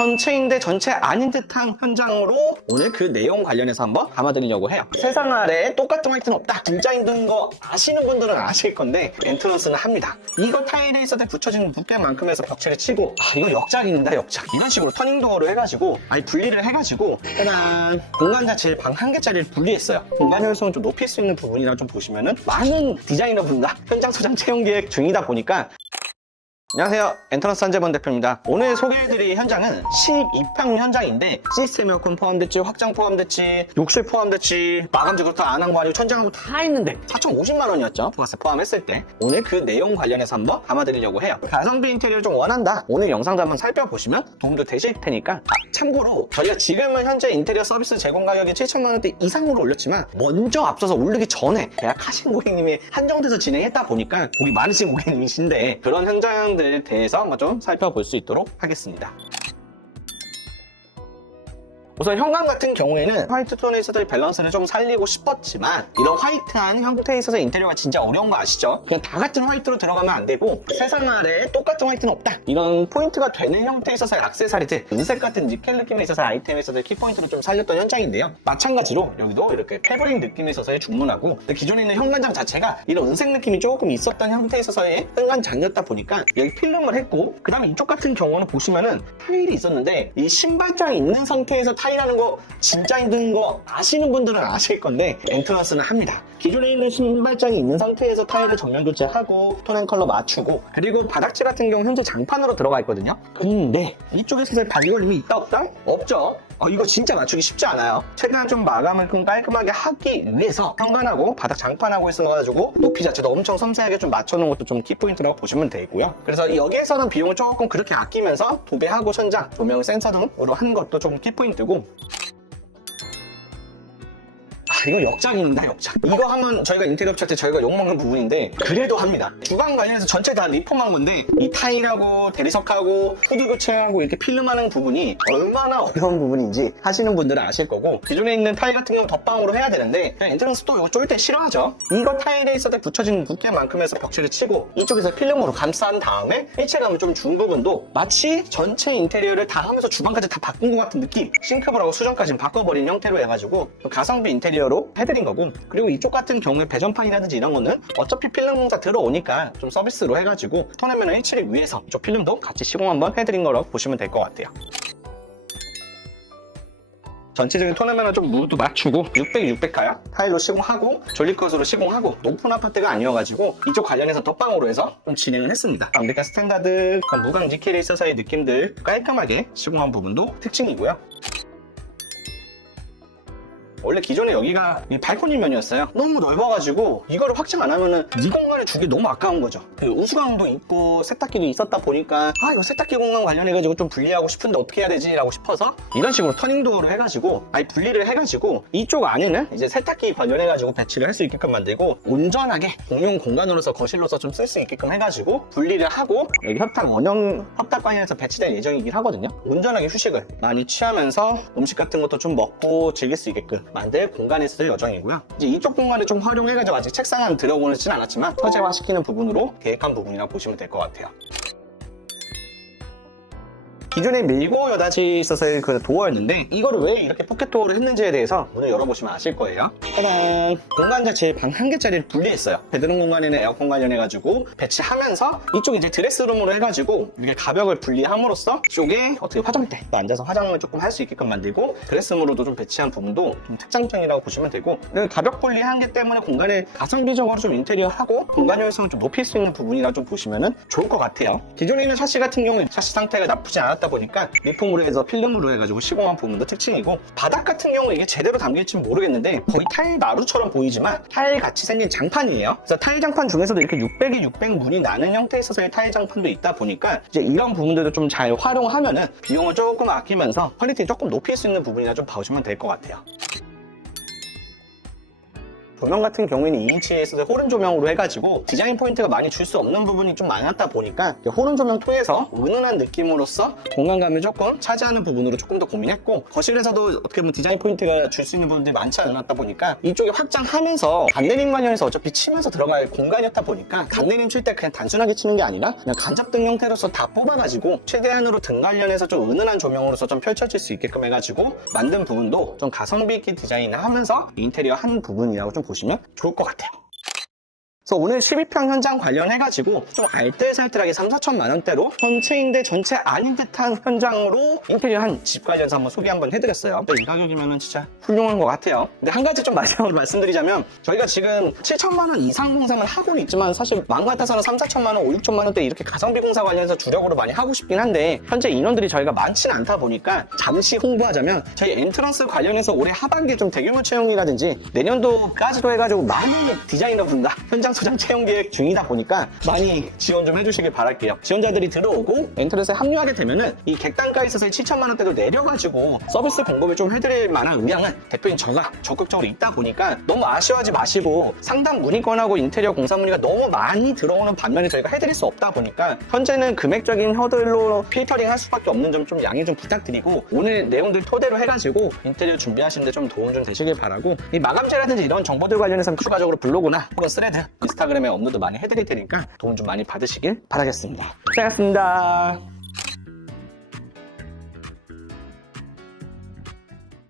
전체인데 전체 아닌 듯한 현장으로 오늘 그 내용 관련해서 한번 담아드리려고 해요. 세상 아래에 똑같은 화이트는 없다. 진짜 힘든 거 아시는 분들은 아실 건데 엔트런스는 합니다. 이거 타일에 있어서 붙여지는 무게만큼에서 벽체를 치고 이거 역작입니다. 역작. 이런 식으로 터닝도어를 해가지고 아예 분리를 해가지고 일단 공간 자체를 방 한 개짜리를 분리했어요. 공간 효율성을 좀 높일 수 있는 부분이라 좀 보시면은 많은 디자이너분들 현장 소장 채용 계획 중이다 보니까. 안녕하세요, 엔트런스 한재범 대표입니다. 오늘 소개해드릴 현장은 12평 현장인데 시스템 에어컨 포함됐지, 확장 포함됐지, 욕실 포함됐지, 마감재 그렇다 안 한 거 아니고 천장하고 다 있는데 4,050만 원이었죠, 부가세 포함했을 때. 오늘 그 내용 관련해서 한번 담아드리려고 해요. 가성비 인테리어를 좀 원한다, 오늘 영상도 한번 살펴보시면 도움도 되실 테니까. 참고로 저희가 지금은 현재 인테리어 서비스 제공 가격이 7천만 원대 이상으로 올렸지만 먼저 앞서서 오르기 전에 계약하신 고객님이 한정돼서 진행했다 보니까 복이 많으신 고객님이신데 그런 현장들에 대해서 한번 좀 살펴볼 수 있도록 하겠습니다. 우선 현관 같은 경우에는 화이트 톤에 있어서 밸런스를 좀 살리고 싶었지만 이런 화이트한 형태에 있어서 인테리어가 진짜 어려운 거 아시죠? 그냥 다 같은 화이트로 들어가면 안 되고 세상 아래에 똑같은 화이트는 없다. 이런 포인트가 되는 형태에 있어서 액세서리들, 은색 같은 니켈 느낌에 있어서 아이템에 있어서 키포인트를 좀 살렸던 현장인데요. 마찬가지로 여기도 이렇게 패브릭 느낌에 있어서의 중문하고 기존에 있는 현관장 자체가 이런 은색 느낌이 조금 있었던 형태에 있어서의 현관장이었다 보니까 여기 필름을 했고, 그 다음에 이쪽 같은 경우는 보시면은 타일이 있었는데 이 신발장이 있는 상태에서 타일하는 거 진짜 힘든 거 아시는 분들은 아실 건데 엔트런스는 합니다. 기존에 있는 신발장이 있는 상태에서 타일을 정면 교체하고 톤 앤 컬러 맞추고, 그리고 바닥재 같은 경우 현재 장판으로 들어가 있거든요. 근데 이쪽에서 바디 걸림이 있다 없다? 없죠. 이거 진짜 맞추기 쉽지 않아요. 최대한 좀 마감을 좀 깔끔하게 하기 위해서 현관하고 바닥 장판하고 있어가지고 높이 자체도 엄청 섬세하게 좀 맞춰놓은 것도 좀 키포인트라고 보시면 되고요. 그래서 여기에서는 비용을 조금 그렇게 아끼면서 도배하고 천장, 조명 센서 등으로 하는 것도 좀 키포인트고, 이거 역작입니다, 역작. 이거 하면 저희가 인테리어 업체 때 저희가 욕먹는 부분인데 그래도 합니다. 주방 관련해서 전체 다 리폼한 건데 이 타일하고 대리석하고 후드 교체하고 이렇게 필름하는 부분이 얼마나 어려운 부분인지 하시는 분들은 아실 거고, 기존에 있는 타일 같은 경우 덧방으로 해야 되는데 그냥 엔트런스 또 이거 쪼일 때 싫어하죠. 이거 타일에 있어서 붙여진 무게만큼에서 벽체를 치고 이쪽에서 필름으로 감싼 다음에 일체감을 좀 준 부분도 마치 전체 인테리어를 다 하면서 주방까지 다 바꾼 것 같은 느낌, 싱크볼하고 수전까지 바꿔버린 형태로 해가지고 가성비 인테리어 해드린 거고, 그리고 이쪽 같은 경우에 배전판이라든지 이런 거는 어차피 필름 공사 들어오니까 좀 서비스로 해가지고 톤앤매너 172 위해서 이쪽 필름도 같이 시공 한번 해드린 거라고 보시면 될 것 같아요. 전체적인 톤앤매너 좀 무드 맞추고 600 가야 타일로 시공하고 졸리컷으로 시공하고 높은 아파트가 아니어가지고 이쪽 관련해서 덧방으로 해서 좀 진행을 했습니다. 아메리카 스탠다드, 무광 니켈에 있어서의 느낌들 깔끔하게 시공한 부분도 특징이고요. 원래 기존에 여기가 발코니 면이었어요. 너무 넓어가지고 이거를 확장 안 하면은 이 공간을 주기 너무 아까운 거죠. 그 우수강도 있고 세탁기도 있었다 보니까 이거 세탁기 공간 관련해가지고 좀 분리하고 싶은데 어떻게 해야 되지? 라고 싶어서 이런 식으로 터닝도어를 해가지고 아예 분리를 해가지고 이쪽 안에는 이제 세탁기 관련해가지고 배치를 할 수 있게끔 만들고 온전하게 공용 공간으로서 거실로서 좀 쓸 수 있게끔 해가지고 분리를 하고 여기 협탁 관련해서 배치될 예정이긴 하거든요. 온전하게 휴식을 많이 취하면서 음식 같은 것도 좀 먹고 즐길 수 있게끔 만들 공간이 있을 예정이고요. 이제 이쪽 공간을 좀 활용해가지고 아직 책상 안 들어보지는 않았지만 터제화시키는 부분으로 계획한 부분이라고 보시면 될 것 같아요. 기존에 밀고 여닫이 있어서의 그 도어였는데 이거를 왜 이렇게 포켓 도어를 했는지에 대해서 문을 열어보시면 아실 거예요. 짜잔! 공간 자체에 방 한 개짜리를 분리했어요. 베드룸 공간에는 에어컨 관련해가지고 배치하면서 이쪽에 이제 드레스룸으로 해가지고 이렇게 가벽을 분리함으로써 이쪽에 어떻게 화장대 앉아서 화장을 조금 할 수 있게끔 만들고 드레스룸으로도 좀 배치한 부분도 좀 특장점이라고 보시면 되고, 가벽 분리한 게 때문에 공간을 가성비적으로 좀 인테리어하고 공간 효율성을 좀 높일 수 있는 부분이라 좀 보시면 좋을 것 같아요. 기존에 있는 샤시 같은 경우는 샤시 상태가 나쁘지 않았다 보니까 리폼으로 해서 필름으로 해가지고 시공한 부분도 특징이고, 바닥 같은 경우 이게 제대로 담길지는 모르겠는데 거의 타일 마루처럼 보이지만 타일 같이 생긴 장판이에요. 그래서 타일 장판 중에서도 이렇게 600에 600 문이 나는 형태에 있어서의 타일 장판도 있다 보니까 이제 이런 부분들도 좀 잘 활용하면은 비용을 조금 아끼면서 퀄리티 조금 높일 수 있는 부분이라 좀 봐주시면 될 것 같아요. 조명 같은 경우에는 2인치에서 호른 조명으로 해가지고 디자인 포인트가 많이 줄 수 없는 부분이 좀 많았다 보니까 호른 조명 통해서 은은한 느낌으로써 공간감을 조금 차지하는 부분으로 조금 더 고민했고, 거실에서도 어떻게 보면 디자인 포인트가 줄 수 있는 부분들이 많지 않았다 보니까 이쪽에 확장하면서 간내림 관련해서 어차피 치면서 들어갈 공간이었다 보니까 간내림 칠 때 그냥 단순하게 치는 게 아니라 그냥 간접등 형태로서 다 뽑아가지고 최대한으로 등 관련해서 좀 은은한 조명으로서 좀 펼쳐질 수 있게끔 해가지고 만든 부분도 좀 가성비 있게 디자인을 하면서 인테리어 한 부분이라고 좀 보시면 좋을 것 같아요. 그래서 오늘 12평 현장 관련해가지고 좀 알뜰살뜰하게 3-4천만 원대로 전체인데 전체 아닌 듯한 현장으로 인테리어 한 집 관련해서 한번 소개 한번 해드렸어요. 이 가격이면 진짜 훌륭한 것 같아요. 근데 한 가지 좀 마지막으로 말씀드리자면, 저희가 지금 7천만 원 이상 공사는 하고는 있지만 사실 마음 같아서는 3-4천만 원, 5-6천만 원대 이렇게 가성비 공사 관련해서 주력으로 많이 하고 싶긴 한데 현재 인원들이 저희가 많지는 않다 보니까 잠시 홍보하자면, 저희 엔트런스 관련해서 올해 하반기에 좀 대규모 채용이라든지 내년도까지도 해가지고 많은 디자이너분과 현장 소장 채용 계획 중이다 보니까 많이 지원 좀 해주시길 바랄게요. 지원자들이 들어오고 엔트런스에 합류하게 되면은 이 객단가에 있어서의 7천만 원대도 내려가지고 서비스 공급을 좀 해드릴 만한 의향은 대표인 저가 적극적으로 있다 보니까 너무 아쉬워하지 마시고, 상담 문의권하고 인테리어 공사 문의가 너무 많이 들어오는 반면에 저희가 해드릴 수 없다 보니까 현재는 금액적인 허들로 필터링 할 수밖에 없는 점 좀 양해 좀 부탁드리고, 오늘 내용들 토대로 해가지고 인테리어 준비하시는데 좀 도움 좀 되시길 바라고, 이 마감재라든지 이런 정보들 관련해서 추가적으로 블로그나 혹은 스레드, 인스타그램에 업로드 많이 해드릴 테니까 도움 좀 많이 받으시길 바라겠습니다. 고생하셨습니다.